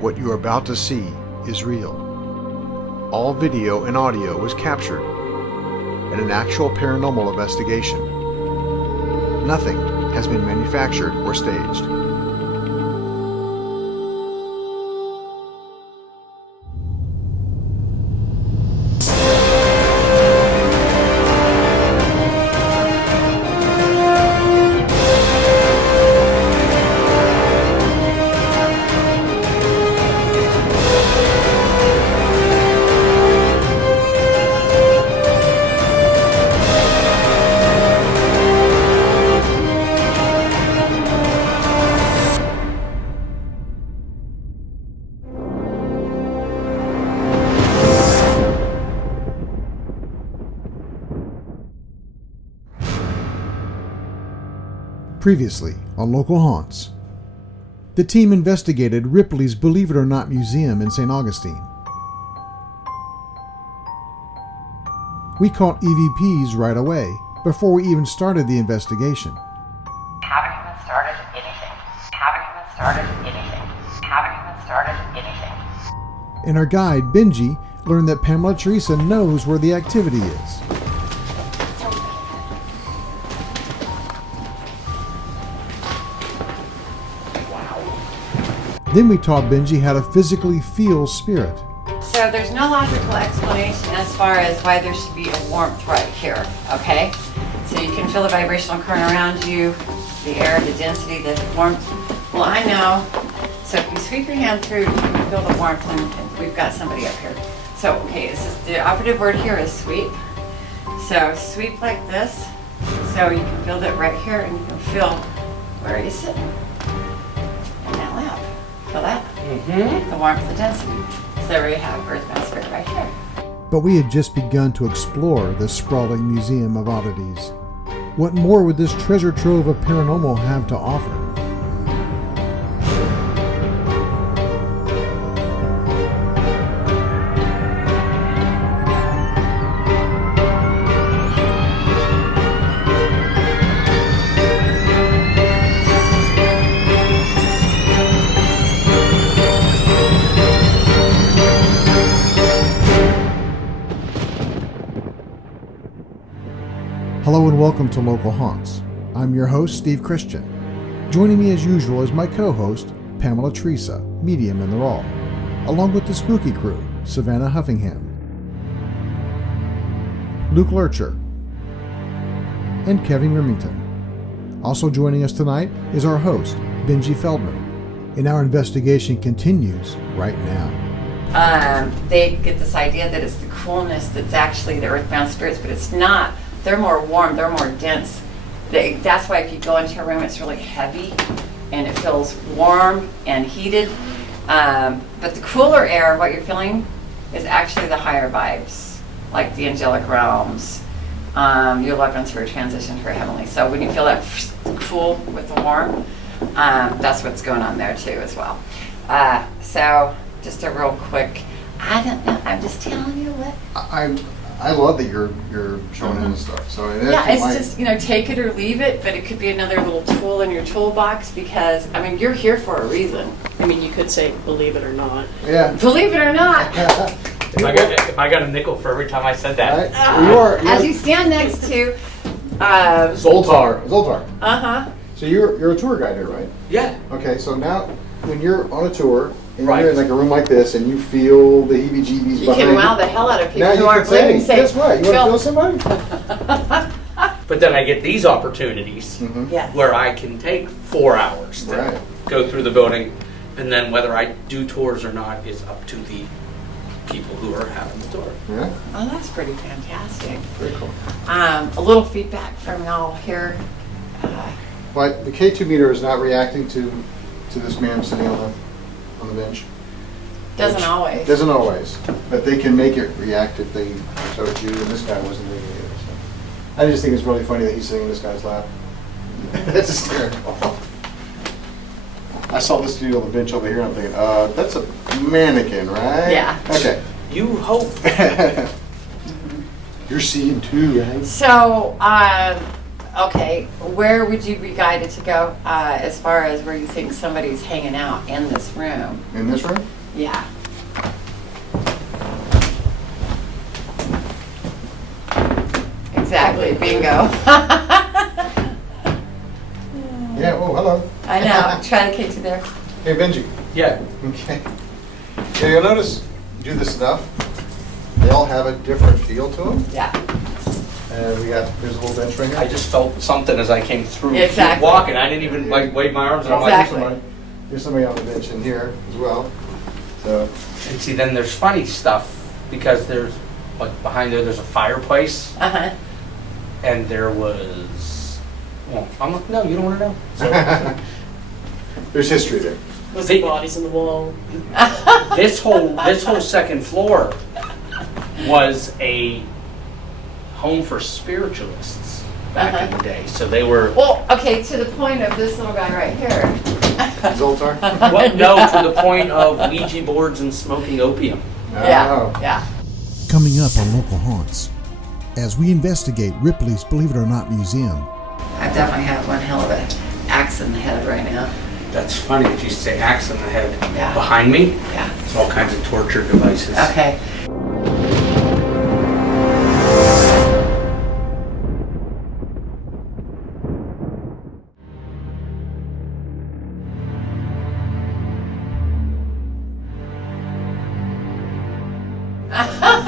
What you are about to see is real. All video and audio was captured in an actual paranormal investigation. Nothing has been manufactured or staged. Previously on Local Haunts, the team investigated Ripley's Believe It or Not Museum in St. Augustine. We caught EVPs right away before we even started the investigation. Haven't even started anything. And our guide, Benji, learned that Pamela Theresa knows where the activity is. Then we taught Benji how to physically feel spirit. So there's no logical explanation as far as why there should be a warmth right here, okay? So you can feel the vibrational current around you, the air, the density, the warmth. Well, I know. So if you sweep your hand through, you can feel the warmth, and we've got somebody up here. So, okay, the operative word here is sweep. So sweep like this, so you can feel that right here, and you can feel where he's sitting in that lap. Feel that? Mm-hmm. The warmth, the density. So there we have earthbound spirit right here. But we had just begun to explore this sprawling museum of oddities. What more would this treasure trove of paranormal have to offer? Hello and welcome to Local Haunts. I'm your host, Steve Christian. Joining me as usual is my co-host, Pamela Theresa, medium in the role, along with the spooky crew, Savannah Huffingham, Luke Lurcher, and Kevin Remington. Also joining us tonight is our host, Benji Feldman, and our investigation continues right now. They get this idea that it's the coolness that's actually the earthbound spirits, but it's not. They're more warm, they're more dense. That's why if you go into a room, it's really heavy and it feels warm and heated. But the cooler air, what you're feeling, is actually the higher vibes, like the angelic realms. Your loved ones who are transitioned for heavenly. So when you feel that cool with the warm, that's what's going on there too as well. So just a real quick, I don't know, I'm just telling you what. I love that you're showing him the stuff. So just, take it or leave it, but it could be another little tool in your toolbox because, you're here for a reason. You could say, believe it or not. Yeah. Believe it or not. If I got a nickel for every time I said that. As you stand next to... Zoltar. Uh-huh. So you're a tour guide here, right? Yeah. Okay, so now when you're on a tour, and right. you're in like a room like this, and you feel the heebie-jeebies You behind can wow the hell out of people now who aren't living. Guess what? You want to feel somebody? But then I get these opportunities Yes. where I can take 4 hours to go through the building, and then whether I do tours or not is up to the people who are having the tour. Yeah. Oh, that's pretty fantastic. Very cool. A little feedback from y'all here. But the K2 meter is not reacting to this man sitting on the bench. Doesn't always. Doesn't always, but they can make it react if they showed you, and this guy wasn't doing it either. So. I just think it's really funny that he's sitting in this guy's lap. That's hysterical. I saw this dude on the bench over here, and I'm thinking, that's a mannequin, right? Yeah. Okay. You hope. You're seeing too, right? So, Okay, where would you be guided to go as far as where you think somebody's hanging out in this room? In this room? Yeah. Exactly, bingo. Yeah, oh, hello. I know, I'm trying to catch you there. Hey, Benji. Yeah. Okay. Yeah, you'll notice, do this enough, they all have a different feel to them. Yeah. And there's a little bench right here. I just felt something as I came through Exactly. walking. I didn't even like wave my arms. And I'm Exactly. There's somebody on the bench in here as well. So, and see, then there's funny stuff because there's like behind there's a fireplace, Uh-huh. and there was. Well, I'm like, no, you don't want to know. So, there's history there. Was the bodies in the wall? this whole second floor was a home for spiritualists back in the day. So they were. Well, okay, to the point of this little guy right here. Zoltar? Well, no, to the point of Ouija boards and smoking opium. Yeah, Oh. yeah. Coming up on Local Haunts, as we investigate Ripley's Believe It or Not Museum. I definitely have one hell of an axe in the head right now. That's funny that you say axe in the head. Yeah. Behind me, Yeah. it's all kinds of torture devices. Okay.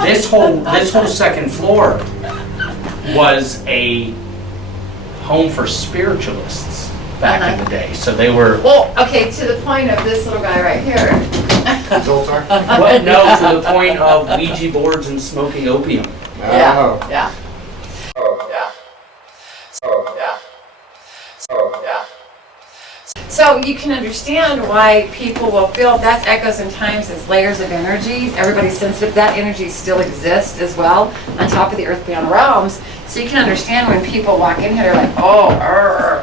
This whole second floor was a home for spiritualists back in the day. So they were. Well, okay, to the point of this little guy right here. Zoltar? Well, no, to the point of Ouija boards and smoking opium. Yeah, Oh. yeah. So you can understand why people will feel that's echoes and times as layers of energies. Everybody's sensitive. That energy still exists as well on top of the earthbound realms. So you can understand when people walk in here, they're like, oh,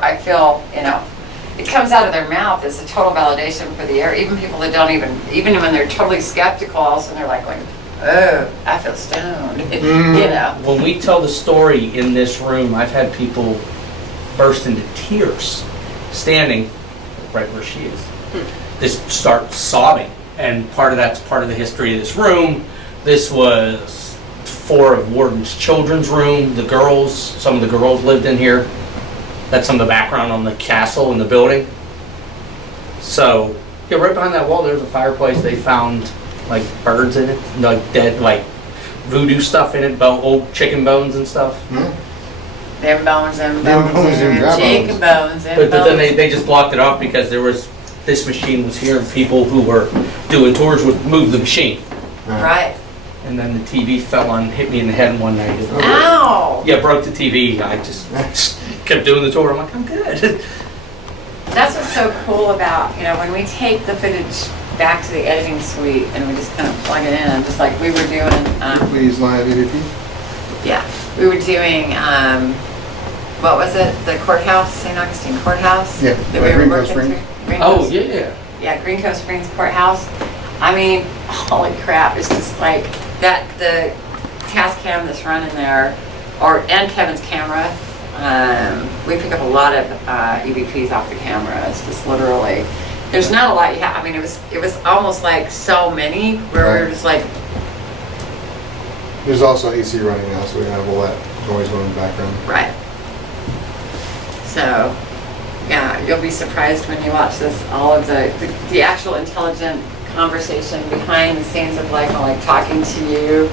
I feel, it comes out of their mouth. It's a total validation for the air. Even people that don't even when they're totally skeptical, all of a sudden they're like going, oh, I feel stoned. When we tell the story in this room, I've had people burst into tears standing right where she is. Just start sobbing. And part of that's part of the history of this room. This was 4 of Warden's children's room. Some of the girls lived in here. That's some of the background on the castle and the building. So, yeah, right behind that wall there's a fireplace. They found like birds in it, like dead, like voodoo stuff in it, old chicken bones and stuff. Them bones and Them bones bones and and chicken bones and But then bones. they just blocked it off because this machine was here and people who were doing tours would move the machine. Right. And then the TV hit me in the head one night. Ow! Yeah, broke the TV. I just kept doing the tour. I'm like, I'm good. That's what's so cool about, when we take the footage back to the editing suite and we just kind of plug it in, just like we were doing. Please live EVP. Yeah, we were doing, what was it? The courthouse, St. Augustine Courthouse? Yeah, That like we were Green Cove working Springs. through. Green Oh, Cove- yeah. Yeah, Green Cove Springs Courthouse. I mean, holy crap, it's just like that, the task cam that's running there, and Kevin's camera. We pick up a lot of EVPs off the camera. It's just literally, there's not a lot you have. I mean, it was almost like so many where we were just like, There's also AC running now, so we have all that noise going in the background. right. So, yeah, you'll be surprised when you watch this, all of the actual intelligent conversation behind the scenes of like talking to you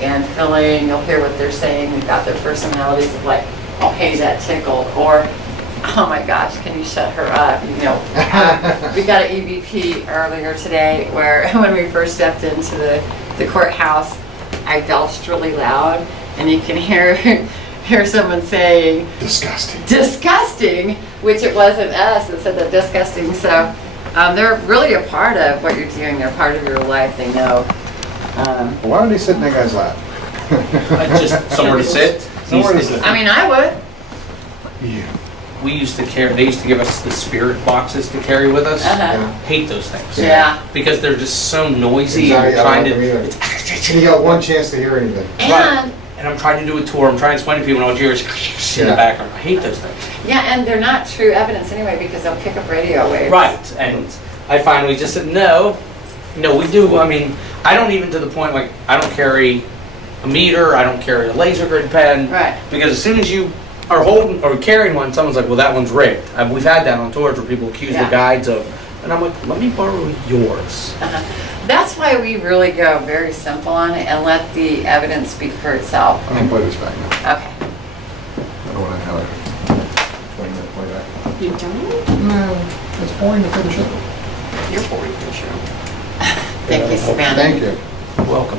and feeling, you'll hear what they're saying. They've got their personalities of like, oh, hey, that tickled, or oh my gosh, can you shut her up? We got an EVP earlier today where when we first stepped into the courthouse, I belched really loud, and you can hear someone saying, disgusting, which it wasn't us that said that disgusting. So they're really a part of what you're doing. They're part of your life. They know. Why don't they sit in that guy's lap? Just somewhere to sit. Somewhere to sit. I mean, I would. Yeah. They used to give us the spirit boxes to carry with us. Uh-huh. Hate those things. Yeah. Because they're just so noisy Exactly, and I trying don't like them to. either. And you got one chance to hear anything. And and I'm trying to do a tour, I'm trying to explain to people, and all you hear is in the background. I hate those things. Yeah, and they're not true evidence anyway because they'll pick up radio waves. Right, and I finally just said, no, we do. I mean, I don't even to the point, like, I don't carry a meter, I don't carry a laser grid pen. Right. Because as soon as you are holding or carrying one, someone's like, well, that one's rigged. We've had that on tours where people accuse the guides of, and I'm like, let me borrow yours. That's why we really go very simple on it and let the evidence speak for itself. I'm gonna put this back now. Okay. I don't wanna have a 20-minute playback. You don't? No, it's boring to finish it. You're boring for sure. Thank you, Savannah. Thank you. Welcome.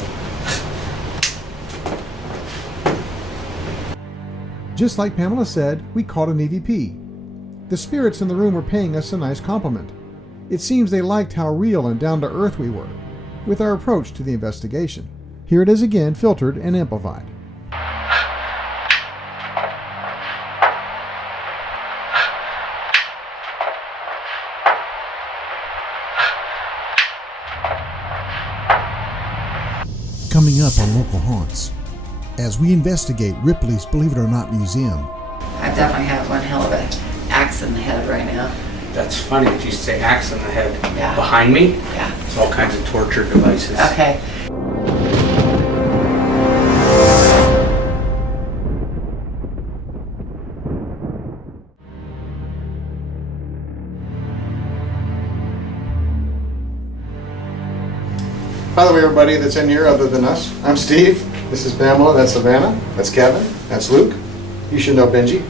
Just like Pamela said, we caught an EVP. The spirits in the room were paying us a nice compliment. It seems they liked how real and down to earth we were with our approach to the investigation. Here it is again, filtered and amplified. Coming up on Local Haunts, as we investigate Ripley's Believe It or Not Museum. I definitely have one hell of an axe in the head right now. That's funny that you say axe in the head. Yeah. Behind me, Yeah. there's all kinds of torture devices. Okay. By the way, everybody that's in here other than us, I'm Steve, this is Pamela, that's Savannah, that's Kevin, that's Luke. You should know Benji.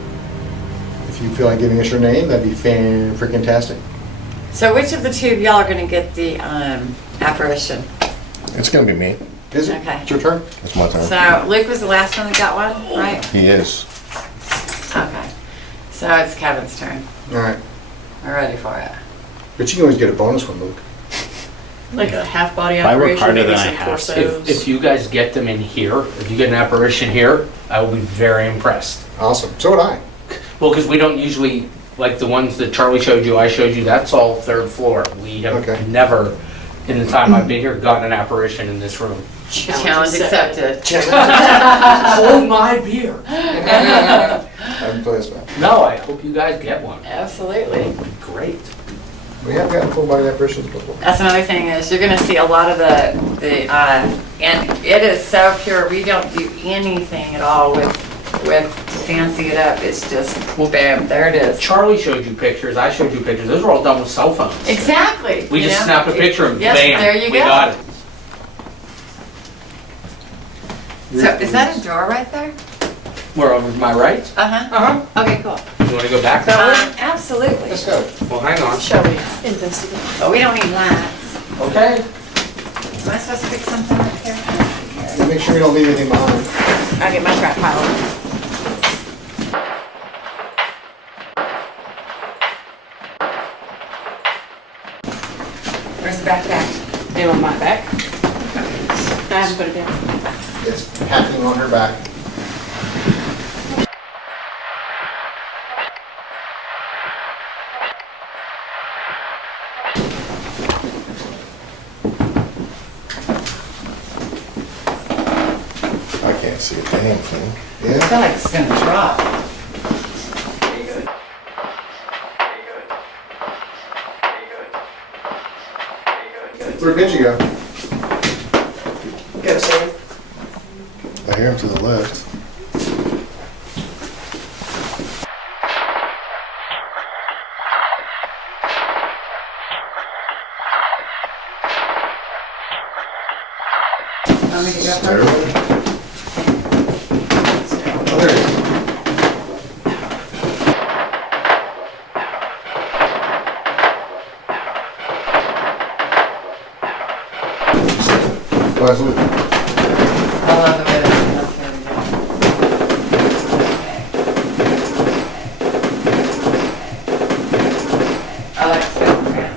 If you feel like giving us your name, that'd be fan-freaking-tastic. So which of the two of y'all are going to get the apparition? It's gonna be me. Is it? Okay. It's your turn? It's my turn. So Luke was the last one that got one, right? He is. Okay. So it's Kevin's turn. All right. We're ready for it. But you can always get a bonus one, Luke. Like a half body I work operation, harder maybe than I some have. torsos. If you guys get them in here, if you get an apparition here, I will be very impressed. Awesome. So would I. Well, because we don't usually, like the ones that Charlie showed you, I showed you, that's all third floor. We have Okay. never, in the time I've been here, gotten an apparition in this room. Challenge accepted. Hold my beer. I haven't played this back. No, I hope you guys get one. Absolutely. Great. We have gotten full body apparitions before. That's another thing is you're going to see a lot of the and it is so pure. We don't do anything at all with fancy it up. It's just bam, there it is. Charlie showed you pictures, I showed you pictures. Those were all done with cell phones. Exactly. We you just know? snapped a picture and Yes, bam, there you we go. got it. So is that a door right there? We're over to my right. Uh-huh. Okay, cool. You want to go back that way? Absolutely. Let's go. Well, hang on. Shall we investigate? But we don't need lights. Okay. Am I supposed to pick something up here? And make sure we don't leave anything behind. I'll get my trap pile. Where's the backpack? Name on my back. I haven't put it down. It's happening on her back. I can't see a damn thing. I Yeah? feel like it's gonna drop. Where'd Benji go? Go, Sam. I hear him to the left. Want me to go There. first? Oh, there he is. Oh, that's Luke. I love the way that's here we go. Oh, that's good. Okay.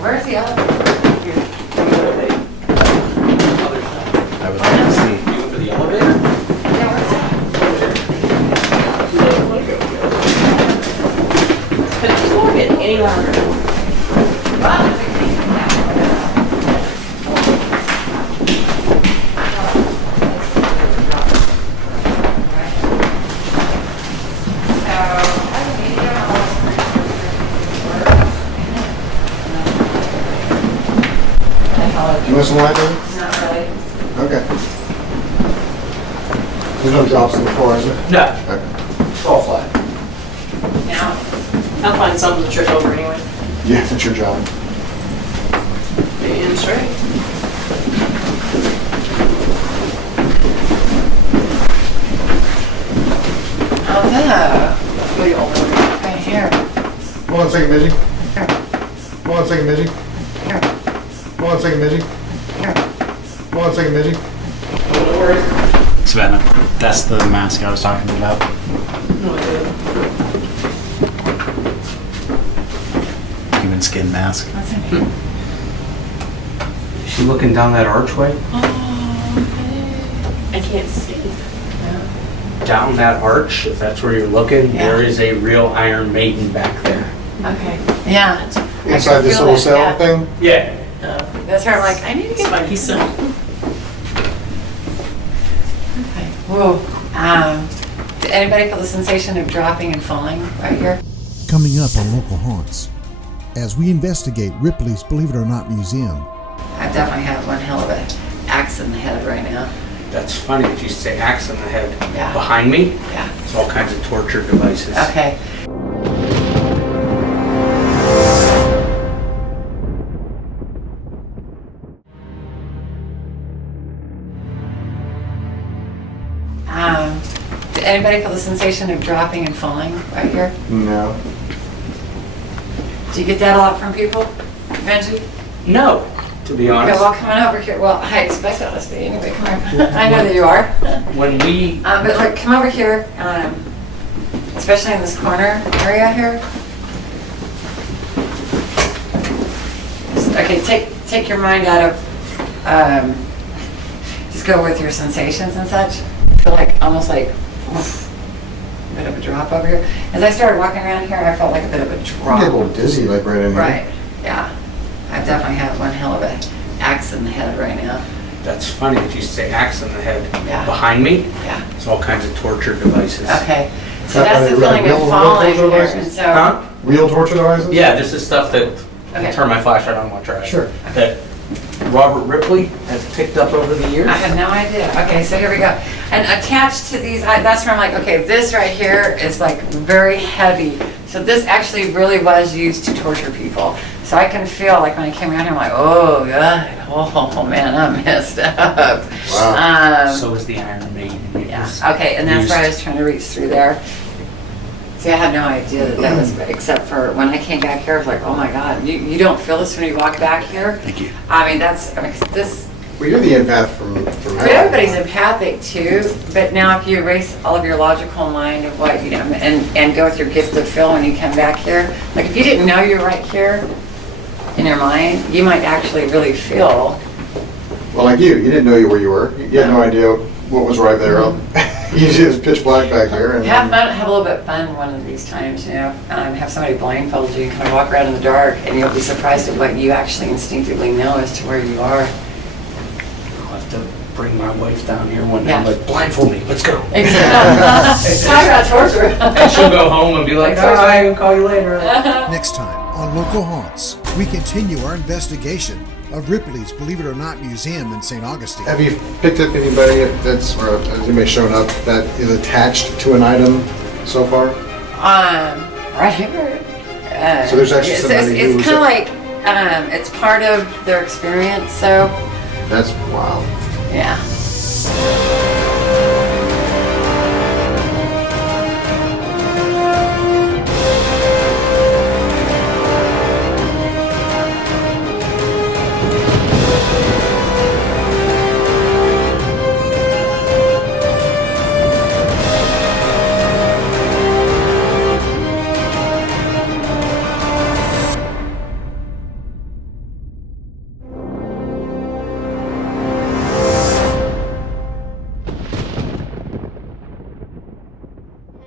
Where's the other? Other side. I would like to see. You go for the elevator? Yeah, where's that? But it won't get any longer. You want some light, baby? Not really. Okay. There's no drops on the floor, is there? No, Okay. it's all flat. Now, I'll find something to trip over anyway. Yeah, that's your job. Damn straight. oh no. We all know. Right here. Hold on a second, Midgie. Here. Hold on a second, Midgie. Here. Hold on a second, Midgie. Here. Hold on a second, Midgie. No worries. Savannah, that's the mask I was talking about. No idea. Human skin mask. What's in here? Is she looking down that archway? I can't see. Down that arch, if that's where you're looking, Yeah. there is a real Iron Maiden back there. Okay. Yeah. Inside this feel little that, cell yeah. thing? Yeah. That's where I'm like, I need to get Spiky cell. Okay. Whoa. Did anybody feel the sensation of dropping and falling right here? Coming up on Local Haunts, as we investigate Ripley's Believe It or Not museum. I definitely have one hell of a axe in the head right now. That's funny that you say axe in the head. Yeah. Behind me, Yeah. there's all kinds of torture devices. Okay. Did anybody feel the sensation of dropping and falling right here? No. Do you get that a lot from people, Benji? No, to be Okay, honest. well, come on over here. Well, I expect honesty anyway. Come here. I know that you are. When we, But like, come over here, especially in this corner area here. Okay, take your mind out of, just go with your sensations and such. Feel like, almost like, oof, a bit of a drop over here. As I started walking around here, I felt like a bit of a I drop. get a little dizzy, like right in here. Right, yeah. I definitely have one hell of a axe in the head right now. that's funny that you say axe in the head. Yeah. Behind me, Yeah, there's all kinds of torture devices. okay. So Are that's they the feeling real- of real falling torture here, devices? and so. Huh? Real torture devices? Yeah, this is stuff that, Okay. turn my flashlight on while I try. Sure. That Robert Ripley has picked up over the years. I had no idea. Okay, so here we go. And attached to these, that's where I'm like, okay, this right here is like very heavy. So this actually really was used to torture people. So I can feel like when I came around here, I'm like, oh God, oh man, I'm messed up. Wow. So is the Iron Maiden. It Yeah, was okay, and that's where I used- was trying to reach through there. See, I had no idea that that was, except for when I came back here, I was like, oh my God, you don't feel this when you walk back here? Thank you. I mean, that's, I mean, 'cause this, Well, you're the empath from but everybody's empathic too, but now if you erase all of your logical mind of what, you know, and go with your gift of feel when you come back here, like if you didn't know you're right here in your mind, you might actually really feel, Well, like you didn't know where you were. You had no idea what was right there. You just, it was pitch black back there. And have fun, have a little bit of fun one of these times, you know, have somebody blindfold you and kind of walk around in the dark and you'll be surprised at what you actually instinctively know as to where you are. I'll have to bring my wife down here one day, Yeah. like blindfold me, let's go. Exactly. Talk about torture. And she'll go home and be like, all right, I'll call you later. Next time on Local Haunts, we continue our investigation of Ripley's Believe It or Not museum in St. Augustine. Have you picked up anybody that's, or has anybody shown up that is attached to an item so far? Right here. So there's actually somebody It's who's kind of like, it's part of their experience, so, That's wow. yeah.